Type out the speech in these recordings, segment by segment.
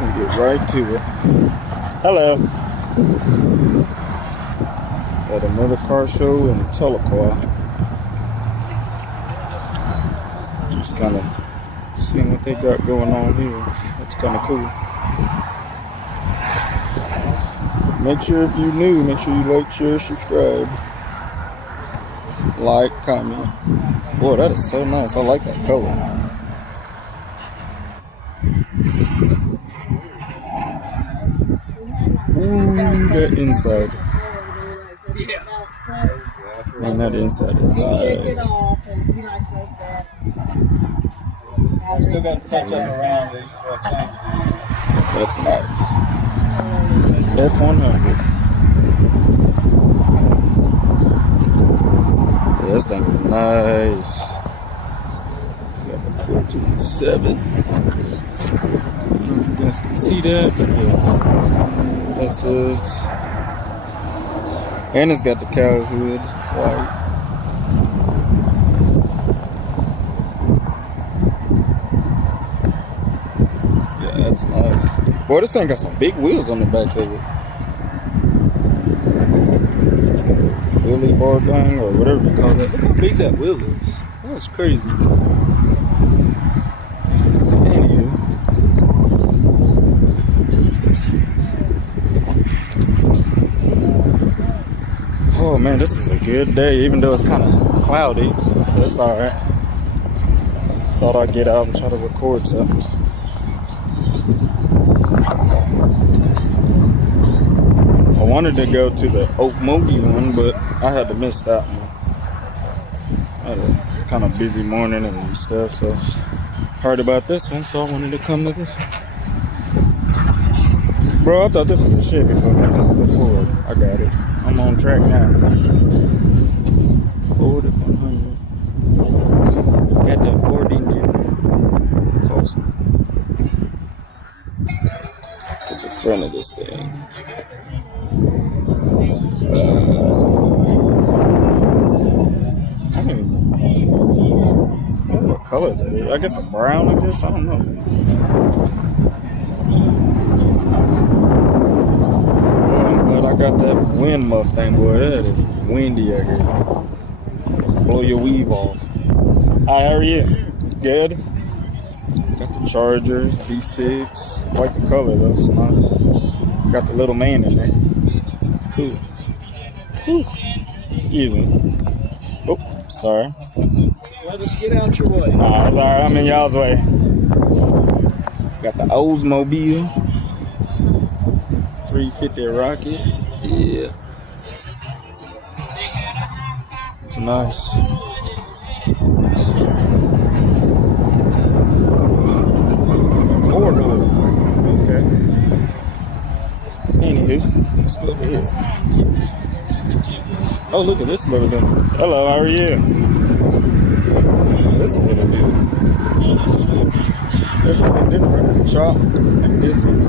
can get right to it. Hello. At another car show in Tahlequah. Just kind of seeing what they got going on here. That's kind of cool. Make sure if you're new, make sure you like, share, subscribe. Like, comment. Boy, that is so nice. I like that color. Ooh, that inside. Yeah. Man, that inside is nice. I still got to touch up around these changes. That's nice. F100. Yeah, this thing is nice. Got the 427. I don't know if you guys can see that, but yeah. This is. And it's got the cow hood white. Yeah, that's nice. Boy, this thing got some big wheels on the back of it. Wheelie bar gang or whatever you call that. Look how big that wheel is. That's crazy. Anywho. Oh man, this is a good day, even though it's kind of cloudy. That's alright. Thought I'd get out and try to record something. I wanted to go to the Okmulgee one, but I had to miss that one. I had a kind of busy morning and stuff, so heard about this one, so I wanted to come to this one. Bro, I thought this was a shit before, man. This is a Ford. I got it. I'm on track now. Ford F100. Got that Ford engine. It's awesome. Get the front of this thing. I don't even know what color that is. I guess a brown, I guess. I don't know. But I got that wind muff thing, boy. That is windy out here. Blow your weave off. Hi, how are you? Good? Got the Chargers, V6. I like the color though, it's nice. Got the little man in there. It's cool. Whew. Excuse me. Oh, sorry. Let us get out your way. Nah, it's alright, I'm in y'all's way. Got the Oldsmobile. 350 Rocket. Yeah. It's nice. Four-door. Okay. Anywho, let's go over here. Oh, look at this little dude. Hello, how are you? This little dude. Definitely different. Chop and this one.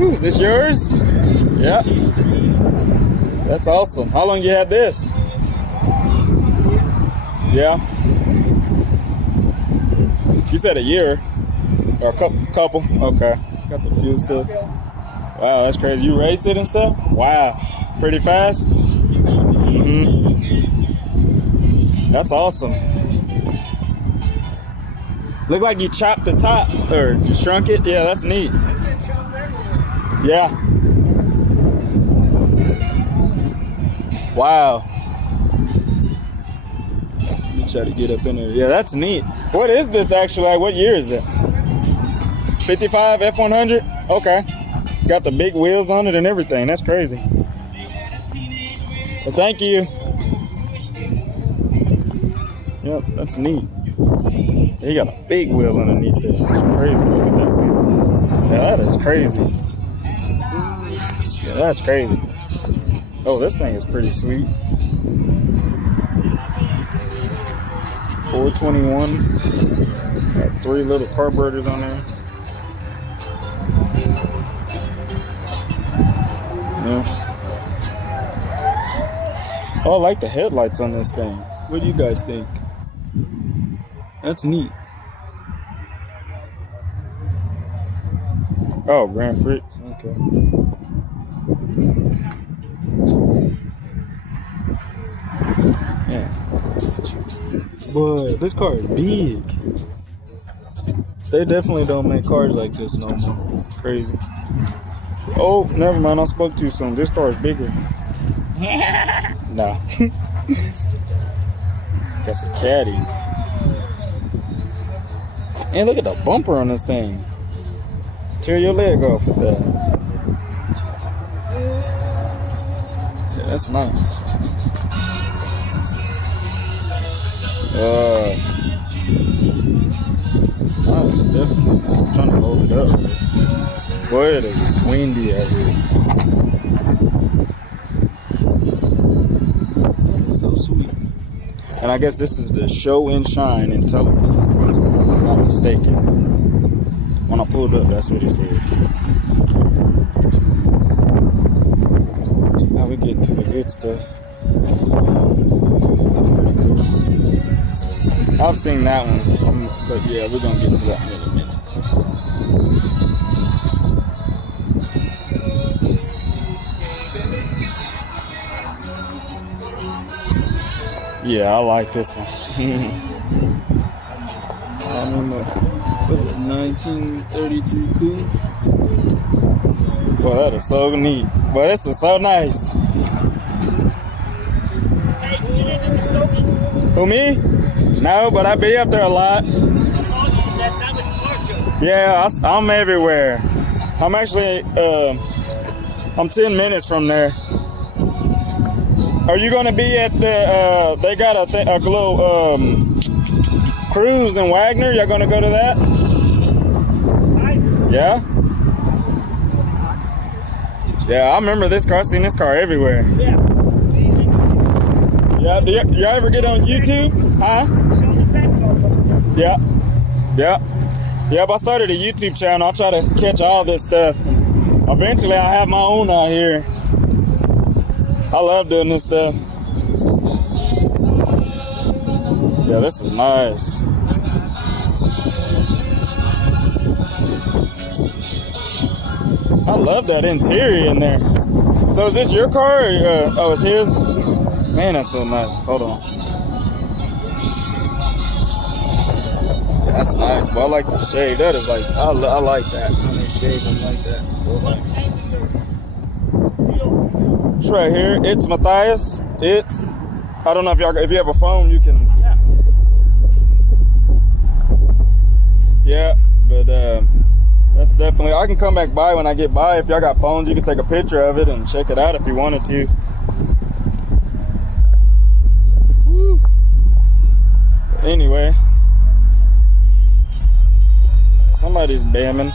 Ooh, is this yours? Yeah. That's awesome. How long you had this? Yeah. You said a year or a couple. Okay. Got the fuel cell. Wow, that's crazy. You race it and stuff? Wow. Pretty fast? Mm-hmm. That's awesome. Look like you chopped the top or you shrunk it. Yeah, that's neat. Yeah. Wow. Let me try to get up in there. Yeah, that's neat. What is this actually? Like, what year is it? 55 F100? Okay. Got the big wheels on it and everything. That's crazy. Well, thank you. Yep, that's neat. He got a big wheel underneath there. It's crazy. Look at that wheel. Yeah, that is crazy. Yeah, that's crazy. Oh, this thing is pretty sweet. 421. Got 3 little carburetors on there. Yeah. Oh, I like the headlights on this thing. What do you guys think? That's neat. Oh, Grand Prix. Okay. Yeah. Boy, this car is big. They definitely don't make cars like this no more. Crazy. Oh, never mind. I spoke too soon. This car is bigger. Nah. Got the caddy. And look at the bumper on this thing. Tear your leg off with that. Yeah, that's nice. It's nice, definitely. I'm trying to load it up. Boy, it is windy out here. It's so sweet. And I guess this is the show and shine in tahlequah, if I'm not mistaken. When I pulled up, that's what he said. Now we get to the good stuff. That's pretty cool. I've seen that one, but yeah, we're gonna get to that in a minute. Yeah, I like this one. I remember, was it 1933 kool? Boy, that is so neat. Boy, this is so nice. Who, me? No, but I be up there a lot. Yeah, I'm everywhere. I'm actually, I'm 10 minutes from there. Are you gonna be at the, they got a little, cruise in Wagner? Y'all gonna go to that? Yeah? Yeah, I remember this car. I've seen this car everywhere. Yeah, do y'all ever get on YouTube? Huh? Yeah. Yeah. Yep, I started a YouTube channel. I'll try to catch all this stuff. Eventually, I'll have my own out here. I love doing this stuff. Yeah, this is nice. I love that interior in there. So is this your car? Or, oh, it's his? Man, that's so nice. Hold on. That's nice, but I like the shade. That is like, I like that. When they shade them like that. So nice. It's right here. It's Matthias. It's, I don't know if you have a phone, you can. Yeah, but that's definitely, I can come back by when I get by. If y'all got phones, you can take a picture of it and check it out if you wanted to. Woo. Anyway, somebody's bamming.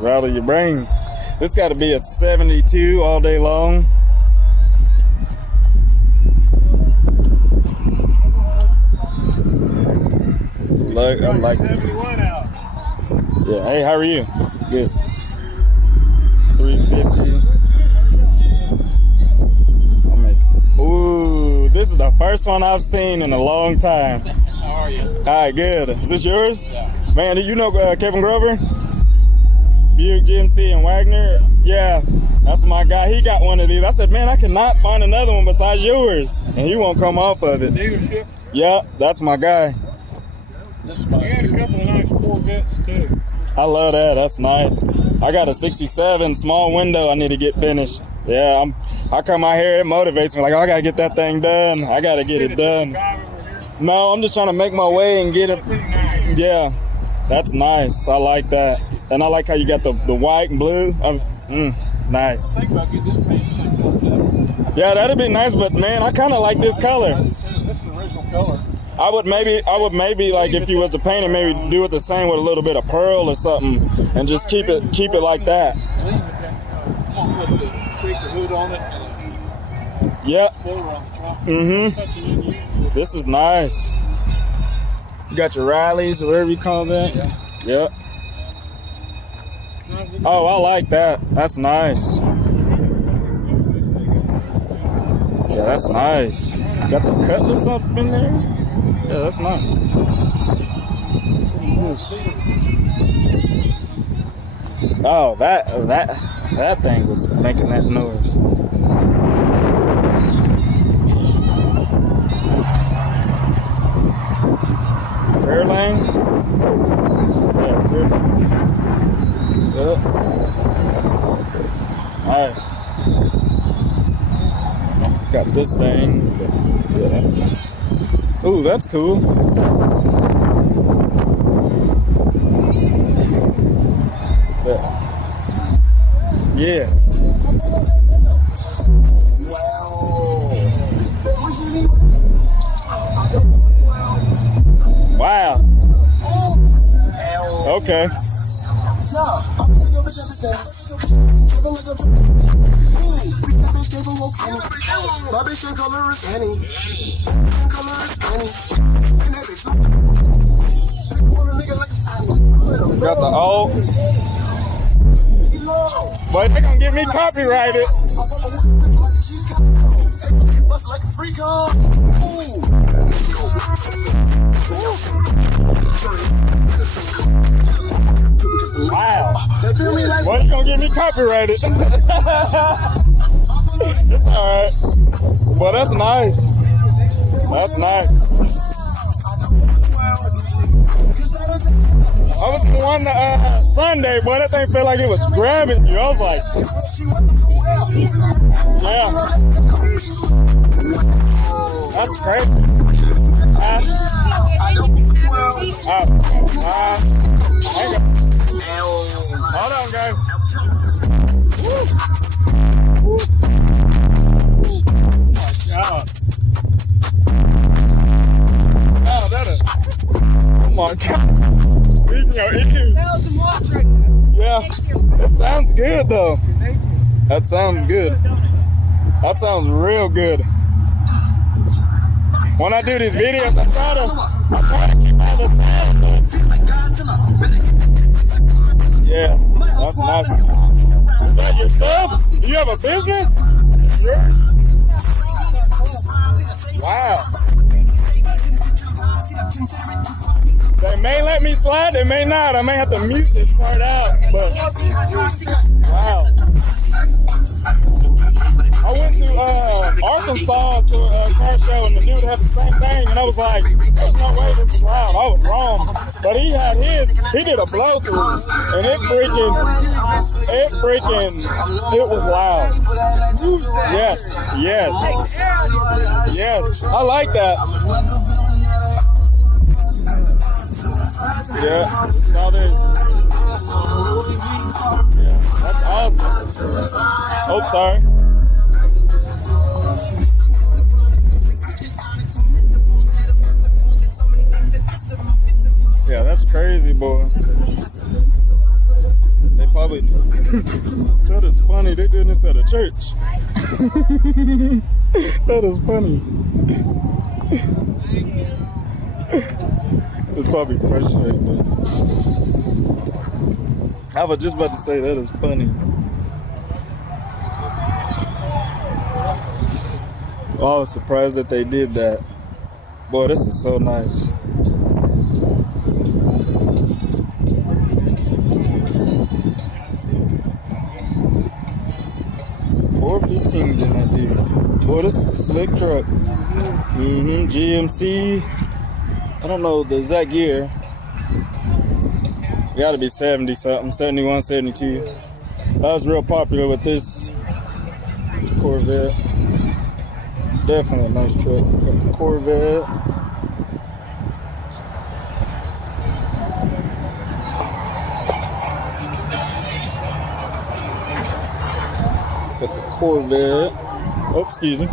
Rattle your brain. This got to be a 72 all day long. I like this. Yeah, hey, how are you? Good. 350. Ooh, this is the first one I've seen in a long time. How are you? Hi, good. Is this yours? Yeah. Man, do you know Kevin Grover? Buick GMC and Wagner? Yeah, that's my guy. He got one of these. I said, man, I cannot find another one besides yours. And he won't come off of it. Dealership? Yeah, that's my guy. You had a couple of nice Corvettes too. I love that. That's nice. I got a 67 small window I need to get finished. Yeah, I come out here, it motivates me. Like, oh, I got to get that thing done. I got to get it done. No, I'm just trying to make my way and get it. Yeah, that's nice. I like that. And I like how you got the white and blue. Nice. Think about getting this paint. Yeah, that'd be nice, but man, I kind of like this color. This is the original color. I would maybe like if you was to paint it, maybe do it the same with a little bit of pearl or something, and just keep it like that. Leave it there. I'm gonna put the shaker hood on it and Yep. spoiler on the trunk. Such an unusual. This is nice. You got your Rileys or whatever you call that. Yep. Oh, I like that. That's nice. Yeah, that's nice. Got the Cutlass up in there. Yeah, that's nice. What is this? Oh, that thing was making that noise. Fairlane? Yeah, Fairlane. Yep. Nice. Got this thing. Yeah, that's nice. Ooh, that's cool. Yeah. Wow. Okay. Got the alt. Boy, they gonna get me copyrighted. Wow. Boy, they gonna get me copyrighted. It's alright. Well, that's nice. That's nice. I was the one Sunday, boy, that thing felt like it was grabbing you. I was like, yeah. That's crazy. Hold on, guys. Woo. Oh, my God. Oh, that is. Oh, my God. Yeah, that sounds good though. That sounds good. That sounds real good. When I do these videos, I try to keep all the sound. Yeah, that's nice. Is that yourself? Do you have a business? Sure. Wow. They may let me slide, they may not. I may have to mute this part out, but wow. I went to Arkansas to a car show and the dude had the same thing and I was like, there's no way this is loud. I was wrong. But he had his, he did a blow through and it was loud. Yes. I like that. Yeah, now there's. Yeah, that's awesome. Oh, sorry. Yeah, that's crazy, boy. They probably. That is funny. They doing this at a church. That is funny. It's probably frustrating, but I was just about to say that is funny. Oh, I was surprised that they did that. Boy, this is so nice. $415s in that dude. Boy, this is a slick truck. GMC. I don't know the exact year. It gotta be 70 something, 71, 72. That was real popular with this Corvette. Definitely a nice truck. Got the Corvette. Got the Corvette. Oh, excuse me.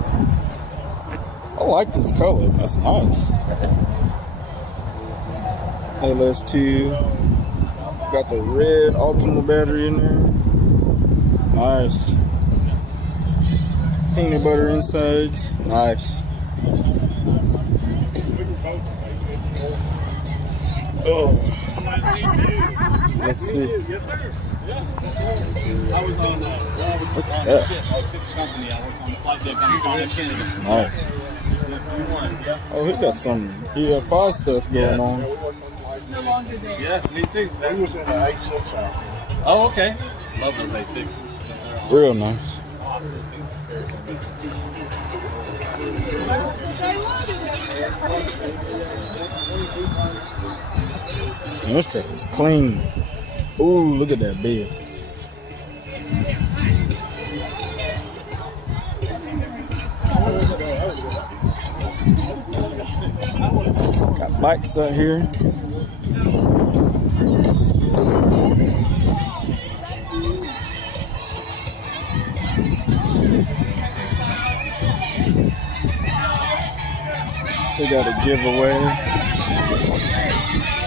I like this color. That's nice. LS2. Got the red Ultima battery in there. Nice. Peanut butter insides. Nice. Oh. Let's see. Look at that. That's nice. Oh, he got some EFI stuff going on. no longer there. Yes, me too. He was in the 8-6 house. Oh, okay. Love those A6. Real nice. And this truck is clean. Ooh, look at that bed. Got bikes out here. We got a giveaway.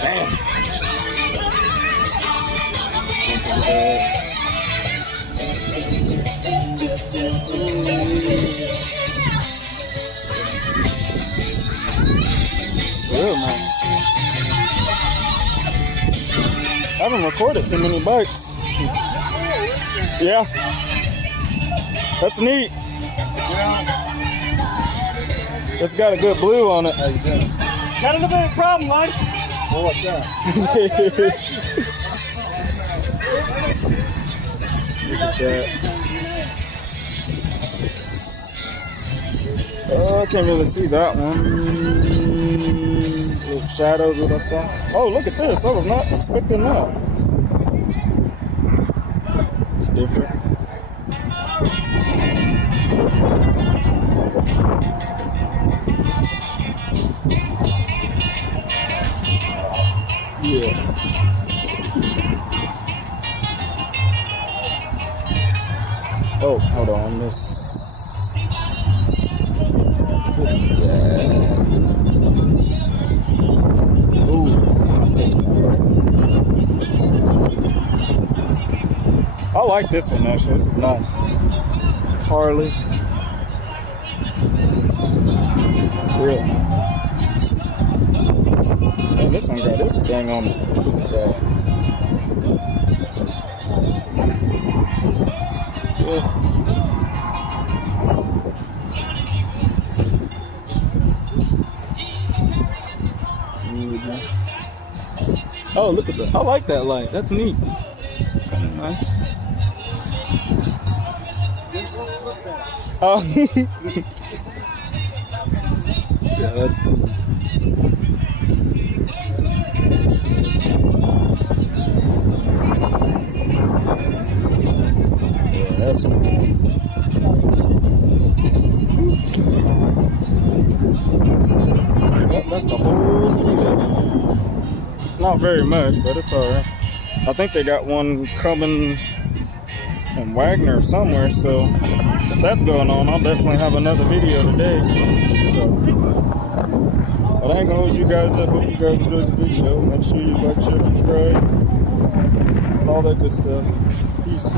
Damn. Real nice. I haven't recorded too many bikes. Yeah. That's neat. It's got a good blue on it. How you doing? Got a little bit of a problem, Mike. Well, what's that? Look at that. Oh, I can't really see that one. Little shadows, what I saw. Oh, look at this. I was not expecting that. It's different. Yeah. Oh, hold on. This. Yeah. Ooh, I'm touching my heart. I like this one actually. This is nice. Harley. Real. And this one got everything on it. Look at that. Yeah. Oh, look at that. I like that light. That's neat. Nice. Oh. Yeah, that's cool. Yeah, that's cool. Yep, that's the whole fleet of it. Not very much, but it's alright. I think they got one coming in Wagner somewhere, so if that's going on, I'll definitely have another video today. So, but I ain't gonna hold you guys up. Hope you guys enjoyed this video. Make sure you like, share, subscribe, and all that good stuff. Peace.